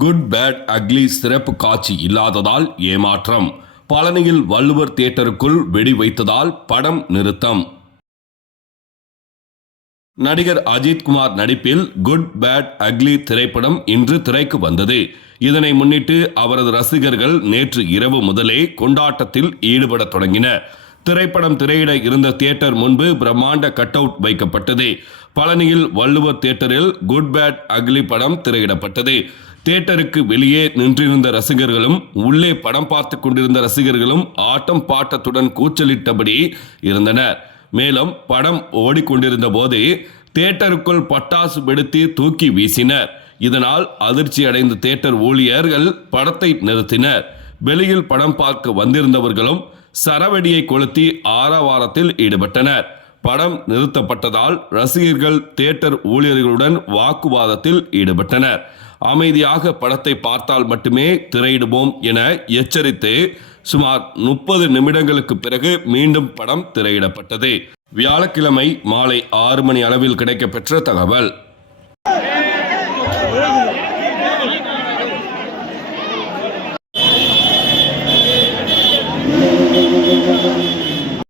Good bad ugly சிறப்பு காட்சி இல்லாததால் ஏமாற்றம். பழனியில் வள்ளுவர் தியேட்டருக்குள் வெடி வைத்ததால் படம் நிறுத்தம். நடிகர் அஜித்குமார் நடிப்பில் குட் பேட் அக்லி திரைப்படம் இன்று திரைக்கு வந்தது. இதனை முன்னிட்டு அவரது ரசிகர்கள் நேற்று இரவு முதலே கொண்டாட்டத்தில் ஈடுபட தொடங்கினர். திரைப்படம் திரையிட இருந்த தியேட்டர் முன்பு பிரம்மாண்ட கட் அவுட் வைக்கப்பட்டது. பழனியில் வள்ளுவர் தியேட்டரில் குட் பேட் அக்லி படம் திரையிடப்பட்டது. தியேட்டருக்கு வெளியே நின்றிருந்த ரசிகர்களும் உள்ளே படம் பார்த்து கொண்டிருந்த ரசிகர்களும் ஆட்டம் பாட்டத்துடன் கூச்சலிட்டபடி இருந்தனர். மேலும் படம் ஓடிக்கொண்டிருந்த போது தியேட்டருக்குள் பட்டாசு வெடித்து தூக்கி வீசினர். இதனால் அதிர்ச்சி அடைந்த தியேட்டர் ஊழியர்கள் படத்தை நிறுத்தினர். வெளியில் படம் பார்க்க வந்திருந்தவர்களும் சரவெடியை கொளுத்தி ஆரவாரத்தில் ஈடுபட்டனர். படம் நிறுத்தப்பட்டதால் ரசிகர்கள் தியேட்டர் ஊழியர்களுடன் வாக்குவாதத்தில் ஈடுபட்டனர். அமைதியாக படத்தை பார்த்தால் மட்டுமே திரையிடுவோம் என எச்சரித்து சுமார் 30 நிமிடங்களுக்கு பிறகு மீண்டும் படம் திரையிடப்பட்டது. வியாழக்கிழமை மாலை 6 மணி அளவில் கிடைக்கப்பெற்ற தகவல்.